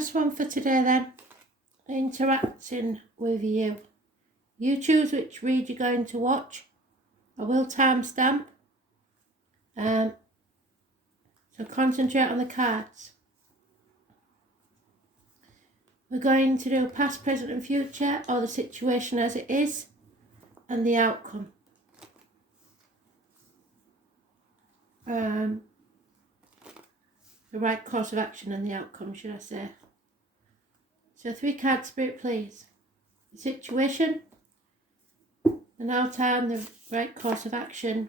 Last one for today then. Interacting with you. You choose which read you're going to watch. I will timestamp. So concentrate on the cards. We're going to do past, present and future, or the situation as it is, and the outcome. The right course of action and the outcome, should I say. So 3 cards, Spirit, please. The situation, the outcome, the right course of action,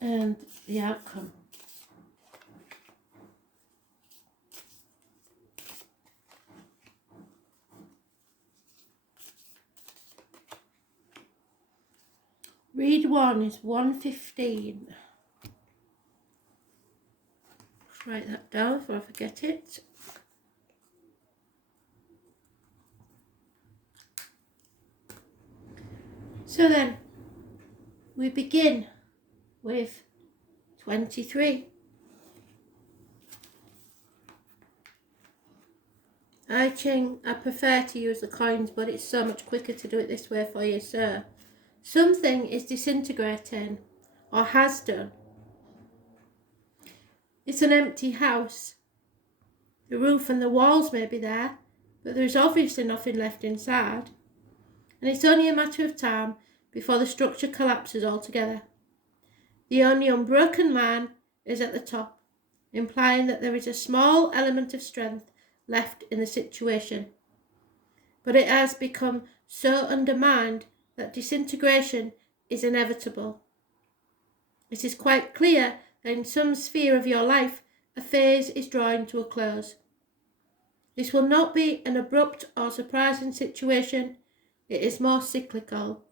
and the outcome. Read 1 is 115. Write that down before I forget it. So then, we begin with 23. I prefer to use the coins, but it's so much quicker to do it this way for you, sir. Something is disintegrating, or has done. It's an empty house. The roof and the walls may be there, but there is obviously nothing left inside. And it's only a matter of time before the structure collapses altogether. The only unbroken line is at the top, implying that there is a small element of strength left in the situation. But it has become so undermined that disintegration is inevitable. It is quite clear that in some sphere of your life, a phase is drawing to a close. This will not be an abrupt or surprising situation. It is more cyclical.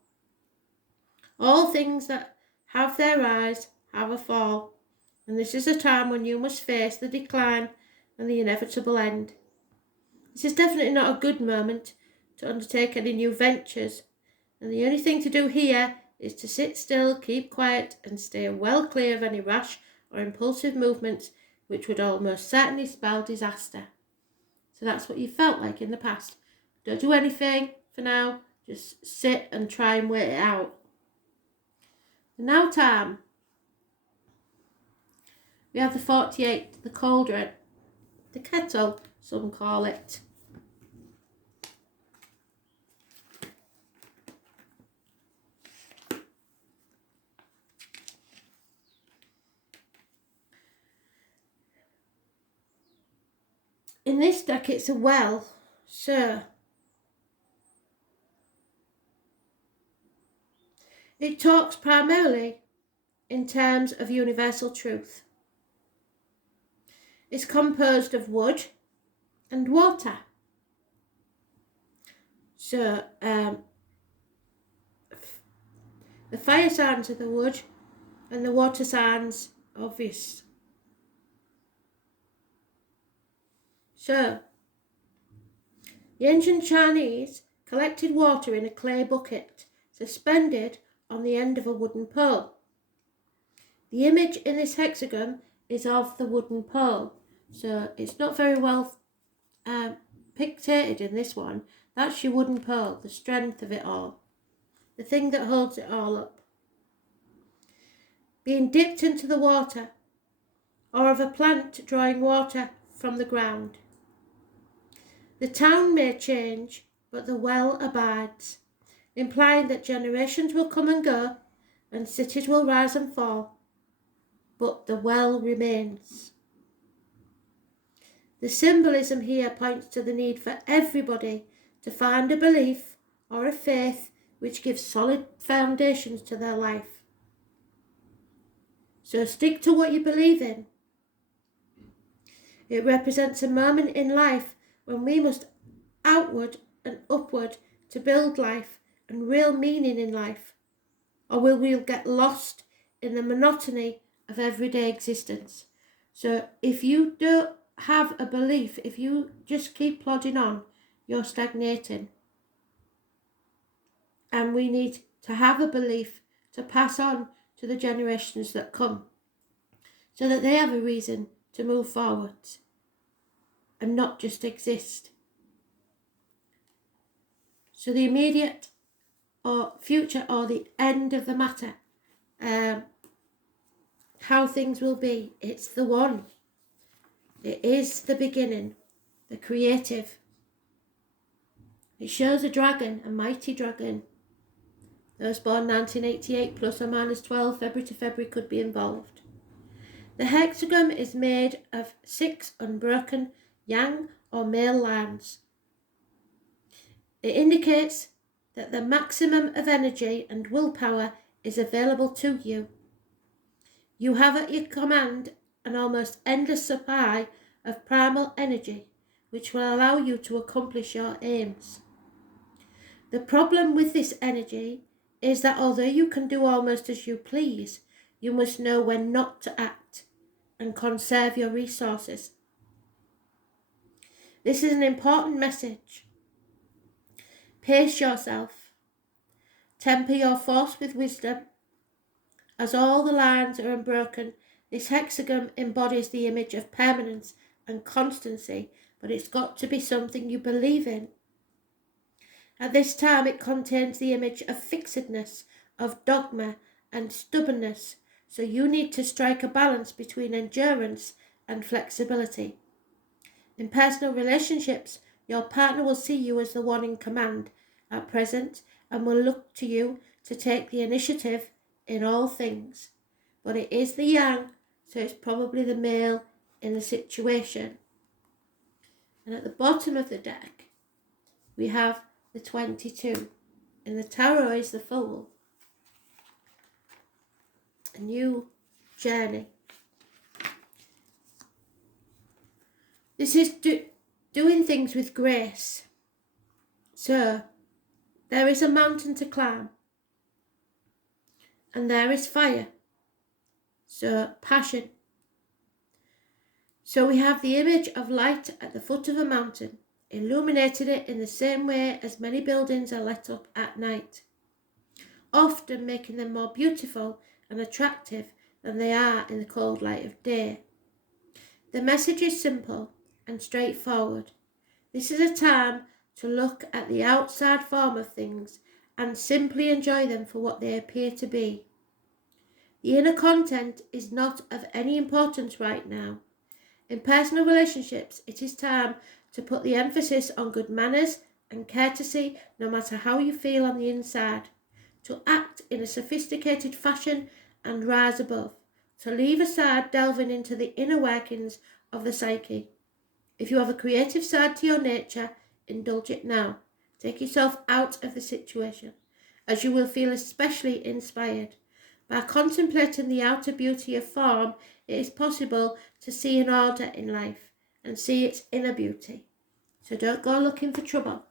All things that have their rise have a fall, and this is a time when you must face the decline and the inevitable end. This is definitely not a good moment to undertake any new ventures, and the only thing to do here is to sit still, keep quiet, and stay well clear of any rash or impulsive movements which would almost certainly spell disaster. So that's what you felt like in the past. Don't do anything for now, just sit and try and wait it out. And now time. We have the 48, the cauldron, the kettle, some call it. In this deck it's a well, so it talks primarily in terms of universal truth. It's composed of wood and water. So the fire signs are the wood and the water signs obvious. So the ancient Chinese collected water in a clay bucket suspended on the end of a wooden pole. The image in this hexagon is of the wooden pole, so it's not very well pictated in this one. That's your wooden pole, the strength of it all, the thing that holds it all up. Being dipped into the water, or of a plant drawing water from the ground. The town may change, but the well abides, implying that generations will come and go, and cities will rise and fall, but the well remains. The symbolism here points to the need for everybody to find a belief or a faith which gives solid foundations to their life. So stick to what you believe in. It represents a moment in life when we must outward and upward to build life and real meaning in life, or we'll get lost in the monotony of everyday existence. So if you don't have a belief, if you just keep plodding on, you're stagnating. And we need to have a belief to pass on to the generations that come, so that they have a reason to move forward and not just exist. So the immediate or future or the end of the matter, how things will be, it's the one. It is the beginning, the creative. It shows a dragon, a mighty dragon. Those born 1988 plus or minus 12 February to February could be involved. The hexagram is made of 6 unbroken yang or male lines. It indicates that the maximum of energy and willpower is available to you. You have at your command an almost endless supply of primal energy, which will allow you to accomplish your aims. The problem with this energy is that although you can do almost as you please, you must know when not to act and conserve your resources. This is an important message. Pace yourself. Temper your force with wisdom. As all the lines are unbroken, this hexagram embodies the image of permanence and constancy, but it's got to be something you believe in. At this time, it contains the image of fixedness, of dogma and stubbornness, so you need to strike a balance between endurance and flexibility. In personal relationships, your partner will see you as the one in command at present and will look to you to take the initiative in all things. But it is the yang, so it's probably the male in the situation. And at the bottom of the deck, we have the 22. And the tarot is the Fool. A new journey. This is doing things with grace. So, there is a mountain to climb. And there is fire. So, passion. So we have the image of light at the foot of a mountain, illuminated it in the same way as many buildings are lit up at night, often making them more beautiful and attractive than they are in the cold light of day. The message is simple and straightforward. This is a time to look at the outside form of things and simply enjoy them for what they appear to be. The inner content is not of any importance right now. In personal relationships, it is time to put the emphasis on good manners and courtesy no matter how you feel on the inside, to act in a sophisticated fashion and rise above, to leave aside delving into the inner workings of the psyche. If you have a creative side to your nature, indulge it now. Take yourself out of the situation, as you will feel especially inspired. By contemplating the outer beauty of form, it is possible to see an order in life and see its inner beauty. So don't go looking for trouble.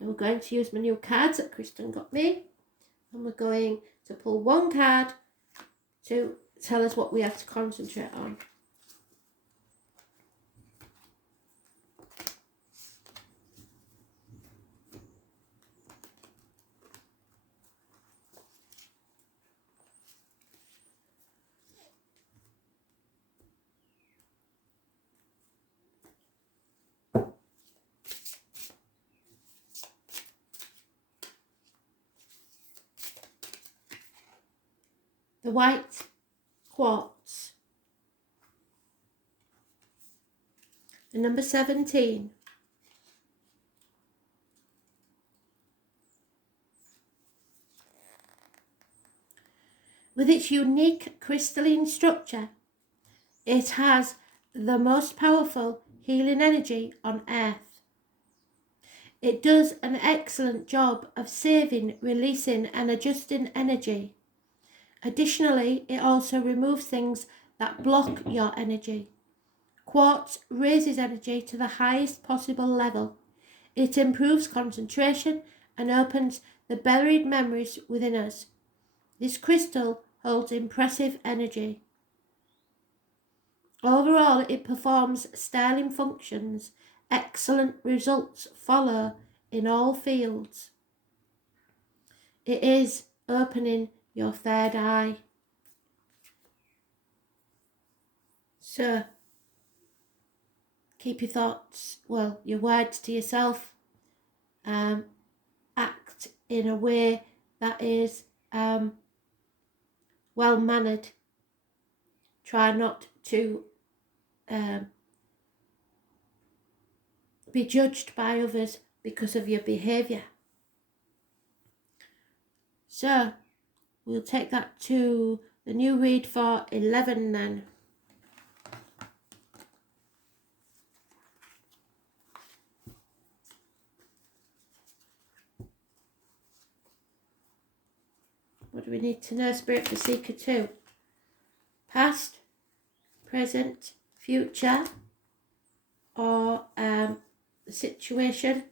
And we're going to use my new cards that Kristen got me. And we're going to pull one card to tell us what we have to concentrate on. The white quartz. The number 17. With its unique crystalline structure, it has the most powerful healing energy on earth. It does an excellent job of saving, releasing and adjusting energy. Additionally, it also removes things that block your energy. Quartz raises energy to the highest possible level. It improves concentration and opens the buried memories within us. This crystal holds impressive energy. Overall, it performs sterling functions. Excellent results follow in all fields. It is opening your third eye. So keep your thoughts, your words to yourself. Act in a way that is well-mannered. Try not to be judged by others because of your behaviour. So we'll take that to the new read for 11 then. What do we need to know, Spirit, for Seeker 2? Past, present, future, or the situation,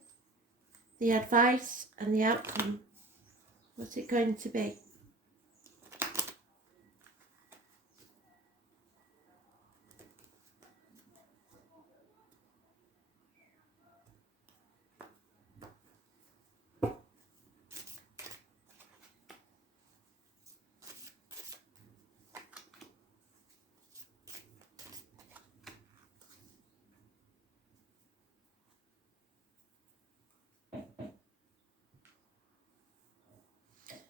the advice and the outcome. What's it going to be?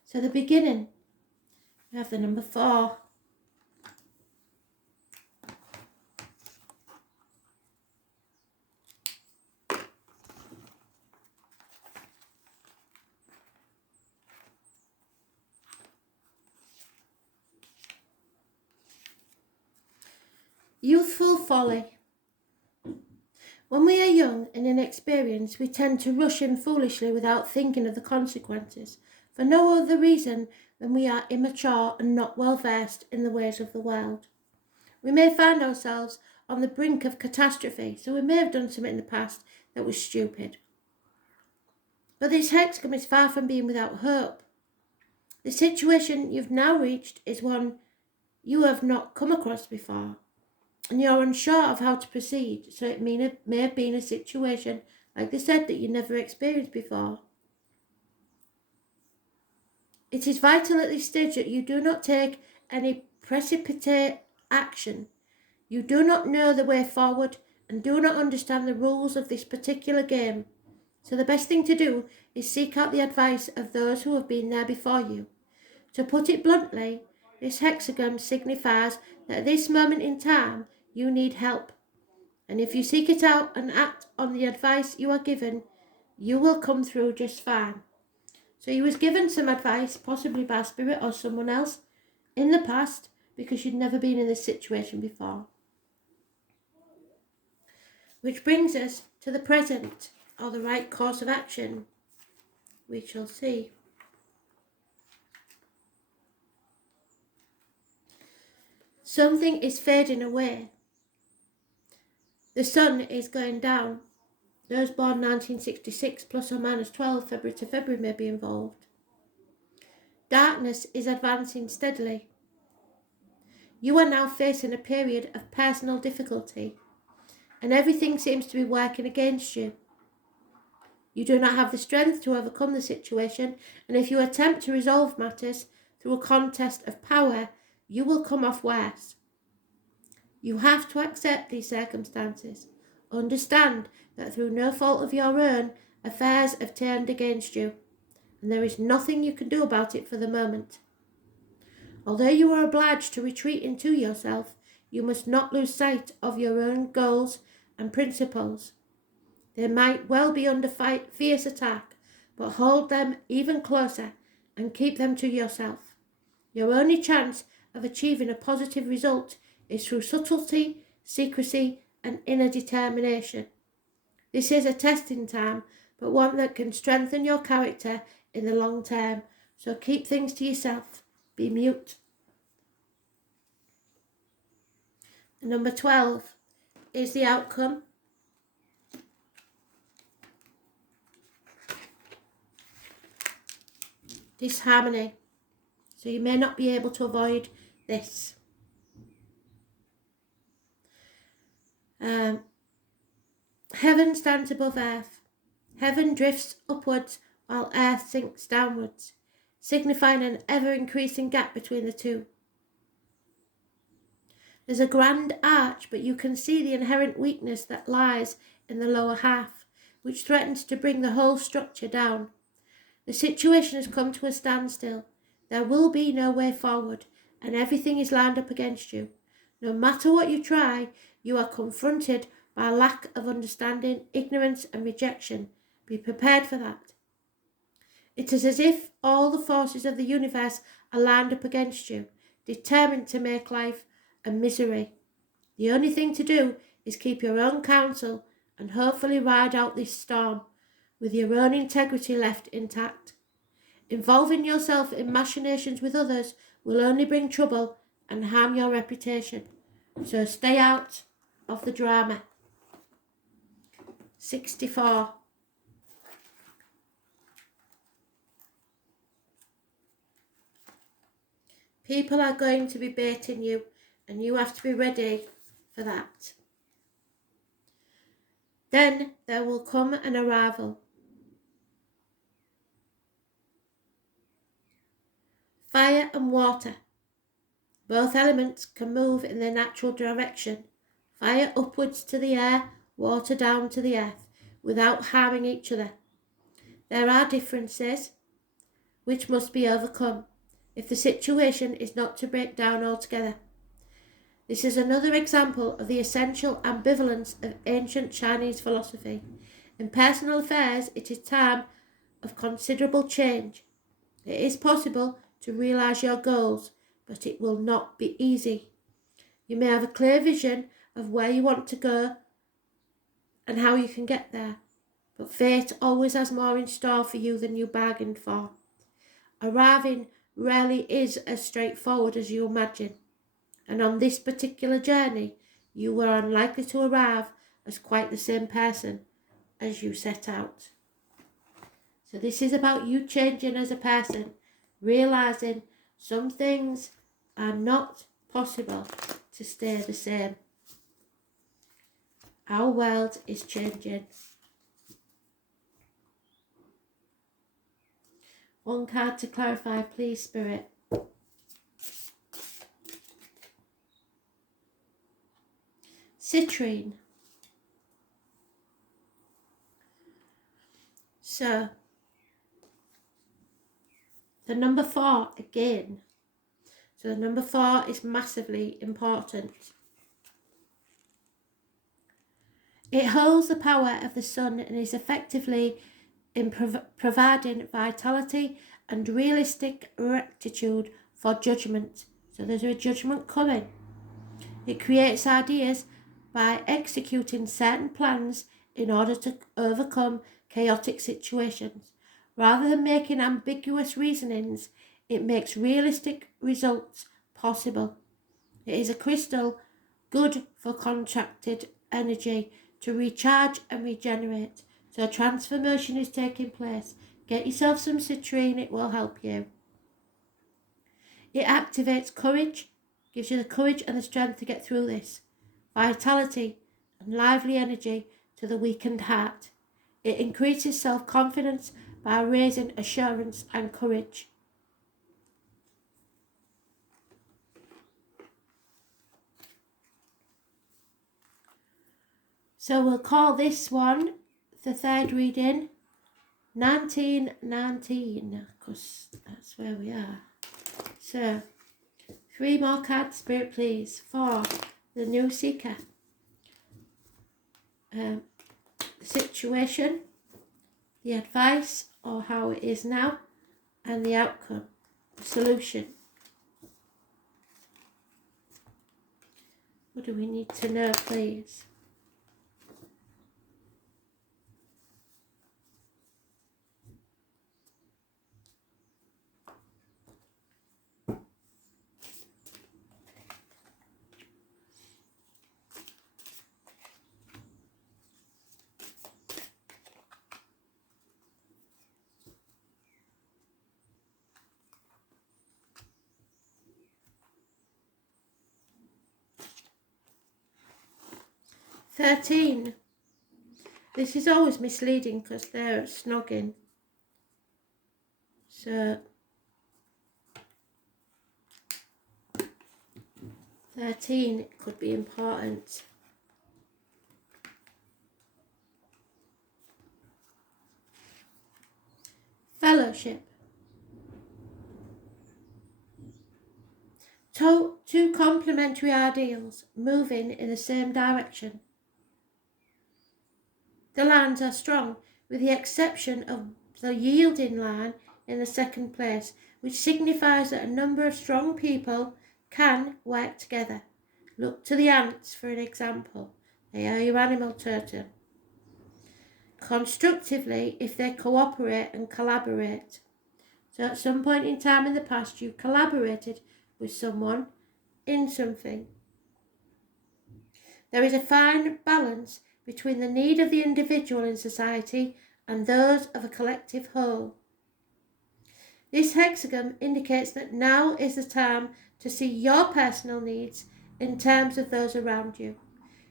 So the beginning, we have the number 4. Youthful folly. When we are young and inexperienced, we tend to rush in foolishly without thinking of the consequences, for no other reason than we are immature and not well versed in the ways of the world. We may find ourselves on the brink of catastrophe, so we may have done something in the past that was stupid. But this hexagon is far from being without hope. The situation you've now reached is one you have not come across before, and you're unsure of how to proceed, so it may have been a situation, like they said, that you never experienced before. It is vital at this stage that you do not take any precipitate action. You do not know the way forward and do not understand the rules of this particular game. So the best thing to do is seek out the advice of those who have been there before you. To put it bluntly, this hexagon signifies that at this moment in time you need help. And if you seek it out and act on the advice you are given, you will come through just fine. So he was given some advice, possibly by Spirit or someone else, in the past, because you'd never been in this situation before. Which brings us to the present, or the right course of action. We shall see. Something is fading away. The sun is going down. Those born 1966 plus or minus 12 February to February may be involved. Darkness is advancing steadily. You are now facing a period of personal difficulty, and everything seems to be working against you. You do not have the strength to overcome the situation, and if you attempt to resolve matters through a contest of power, you will come off worse. You have to accept these circumstances. Understand that through no fault of your own, affairs have turned against you, and there is nothing you can do about it for the moment. Although you are obliged to retreat into yourself, you must not lose sight of your own goals and principles. They might well be under fierce attack, but hold them even closer and keep them to yourself. Your only chance of achieving a positive result is through subtlety, secrecy, and inner determination. This is a testing time, but one that can strengthen your character in the long term. So keep things to yourself. Be mute. Number 12 is the outcome. Disharmony. So you may not be able to avoid this. Heaven stands above earth. Heaven drifts upwards while earth sinks downwards, signifying an ever-increasing gap between the two. There's a grand arch, but you can see the inherent weakness that lies in the lower half, which threatens to bring the whole structure down. The situation has come to a standstill. There will be no way forward, and everything is lined up against you. No matter what you try, you are confronted by a lack of understanding, ignorance, and rejection. Be prepared for that. It is as if all the forces of the universe are lined up against you, determined to make life a misery. The only thing to do is keep your own counsel and hopefully ride out this storm with your own integrity left intact. Involving yourself in machinations with others will only bring trouble and harm your reputation. So stay out of the drama. 64. People are going to be baiting you, and you have to be ready for that. Then there will come an arrival. Fire and water. Both elements can move in their natural direction. Fire upwards to the air, water down to the earth, without harming each other. There are differences which must be overcome if the situation is not to break down altogether. This is another example of the essential ambivalence of ancient Chinese philosophy. In personal affairs, it is time of considerable change. It is possible to realize your goals, but it will not be easy. You may have a clear vision of where you want to go and how you can get there, but fate always has more in store for you than you bargained for. Arriving rarely is as straightforward as you imagine, and on this particular journey, you were unlikely to arrive as quite the same person as you set out. So this is about you changing as a person, realizing some things are not possible to stay the same. Our world is changing. One card to clarify, please, Spirit. Citrine. So, the number 4 again. So the number 4 is massively important. It holds the power of the sun and is effectively in providing vitality and realistic rectitude for judgment. So there's a judgment coming. It creates ideas by executing certain plans in order to overcome chaotic situations. Rather than making ambiguous reasonings, it makes realistic results possible. It is a crystal good for contracted energy to recharge and regenerate. So transformation is taking place. Get yourself some citrine, it will help you. It activates courage, gives you the courage and the strength to get through this. Vitality and lively energy to the weakened heart. It increases self-confidence by raising assurance and courage. So we'll call this one, the third reading, 1919, because that's where we are. So, 3 more cards, Spirit, please, for the new seeker. The situation, the advice, or how it is now, and the outcome, the solution. What do we need to know, please? $13. This is always misleading because they're snogging. So 13 could be important. Fellowship. Two complementary ideals moving in the same direction. The lines are strong, with the exception of the yielding line in the second place, which signifies that a number of strong people can work together. Look to the ants for an example. They are your animal totem. Constructively if they cooperate and collaborate. So at some point in time in the past you collaborated with someone in something. There is a fine balance between the need of the individual in society and those of a collective whole. This hexagon indicates that now is the time to see your personal needs in terms of those around you.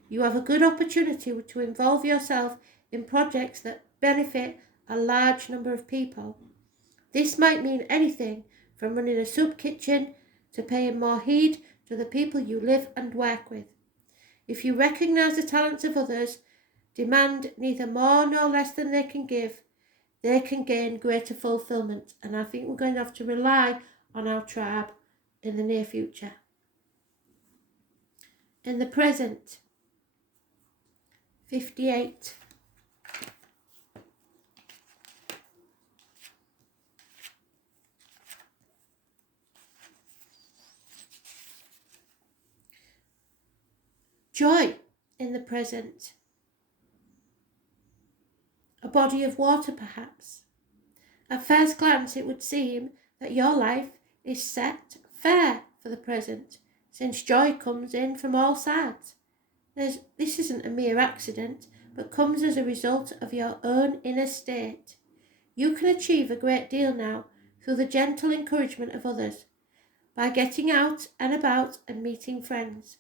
You have a good opportunity to involve yourself in projects that benefit a large number of people. This might mean anything from running a soup kitchen to paying more heed to the people you live and work with. If you recognise the talents of others, demand neither more nor less than they can give, they can gain greater fulfilment. And I think we're going to have to rely on our tribe in the near future. In the present, 58. Joy in the present. A body of water, perhaps. At first glance, it would seem that your life is set fair for the present, since joy comes in from all sides. This isn't a mere accident, but comes as a result of your own inner state. You can achieve a great deal now through the gentle encouragement of others, by getting out and about and meeting friends.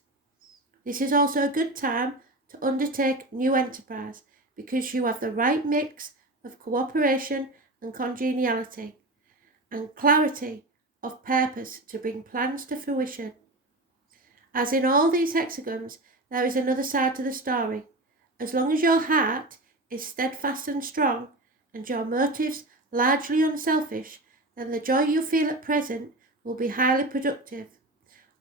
This is also a good time to undertake new enterprise, because you have the right mix of cooperation and congeniality, and clarity of purpose to bring plans to fruition. As in all these hexagons, there is another side to the story. As long as your heart is steadfast and strong, and your motives largely unselfish, then the joy you feel at present will be highly productive.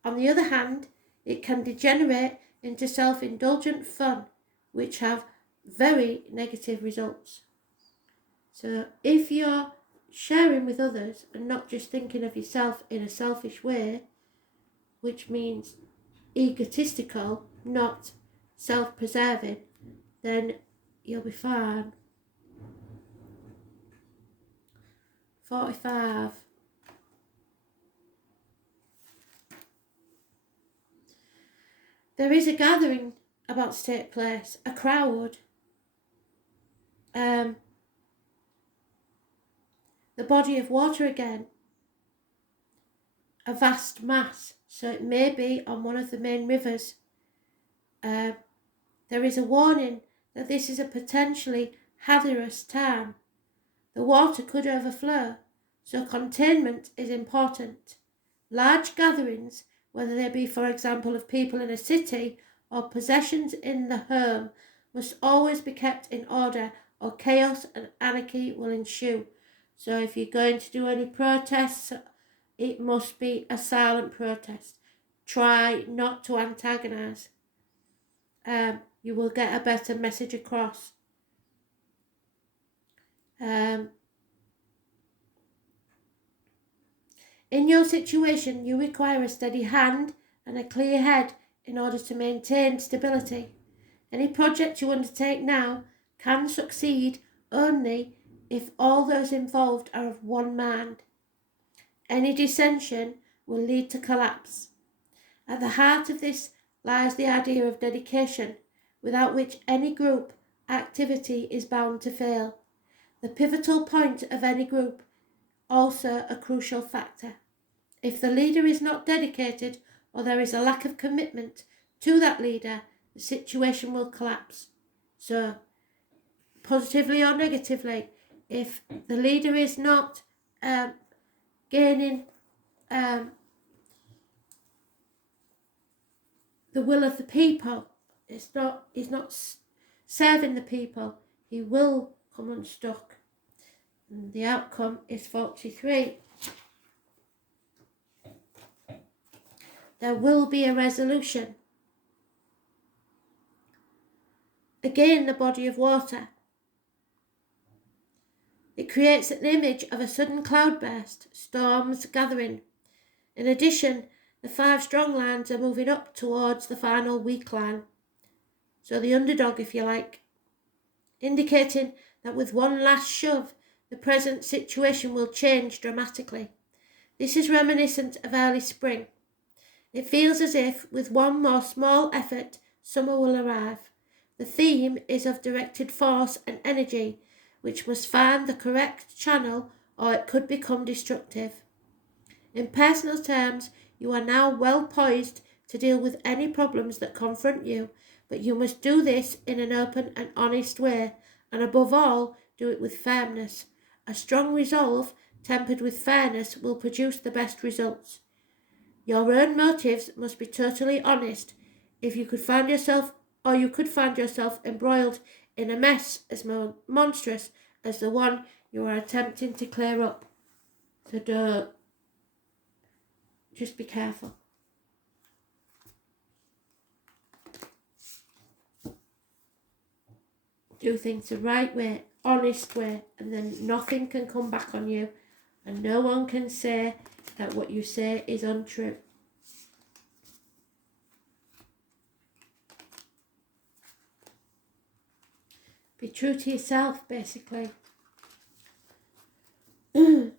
On the other hand, it can degenerate into self-indulgent fun, which have very negative results. So if you're sharing with others and not just thinking of yourself in a selfish way, which means egotistical, not self-preserving, then you'll be fine. 45. There is a gathering about to take place, a crowd. The body of water again, a vast mass, so it may be on one of the main rivers. There is a warning that this is a potentially hazardous time. The water could overflow, so containment is important. Large gatherings, whether they be, for example, of people in a city or possessions in the home, must always be kept in order, or chaos and anarchy will ensue. So if you're going to do any protests, it must be a silent protest. Try not to antagonise. You will get a better message across. In your situation, you require a steady hand and a clear head in order to maintain stability. Any project you undertake now can succeed only if all those involved are of one mind. Any dissension will lead to collapse. At the heart of this lies the idea of dedication, without which any group activity is bound to fail. The pivotal point of any group, also a crucial factor. If the leader is not dedicated, or there is a lack of commitment to that leader, the situation will collapse. So, positively or negatively, if the leader is not gaining the will of the people. He's not serving the people. He will come unstuck. And the outcome is 43. There will be a resolution. Again, the body of water. It creates an image of a sudden cloudburst, storms gathering. In addition, the 5 strong lines are moving up towards the final weak line. So the underdog, if you like, indicating that with one last shove, the present situation will change dramatically. This is reminiscent of early spring. It feels as if, with one more small effort, summer will arrive. The theme is of directed force and energy, which must find the correct channel or it could become destructive. In personal terms, you are now well poised to deal with any problems that confront you, but you must do this in an open and honest way, and above all, do it with firmness. A strong resolve, tempered with fairness, will produce the best results. Your own motives must be totally honest. You could find yourself embroiled in a mess as monstrous as the one you are attempting to clear up. So just be careful. Do things the right way, honest way, and then nothing can come back on you, and no one can say that what you say is untrue. Be true to yourself, basically. And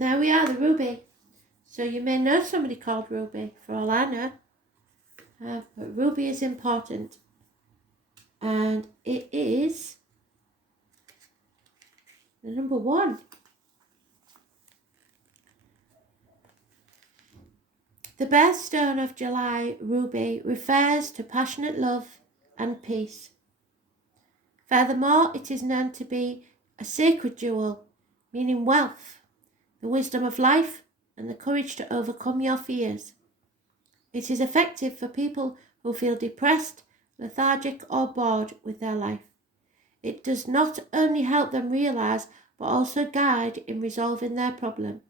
there we are, the ruby. So you may know somebody called Ruby, for all I know. But ruby is important. And it is the number 1. The birthstone of July, ruby, refers to passionate love and peace. Furthermore, it is known to be a sacred jewel, meaning wealth, the wisdom of life, and the courage to overcome your fears. It is effective for people who feel depressed, lethargic, or bored with their life. It does not only help them realize, but also guide in resolving their problem.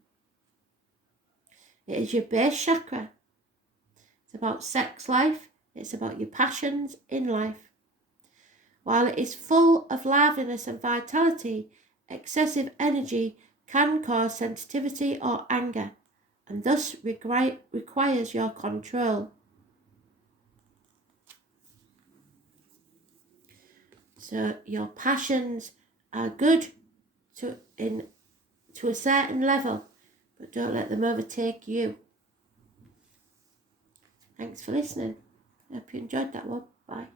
It is your base chakra. It's about sex life. It's about your passions in life. While it is full of liveliness and vitality, excessive energy can cause sensitivity or anger, and thus requires your control. So your passions are good to a certain level, but don't let them overtake you. Thanks for listening. I hope you enjoyed that one. Bye.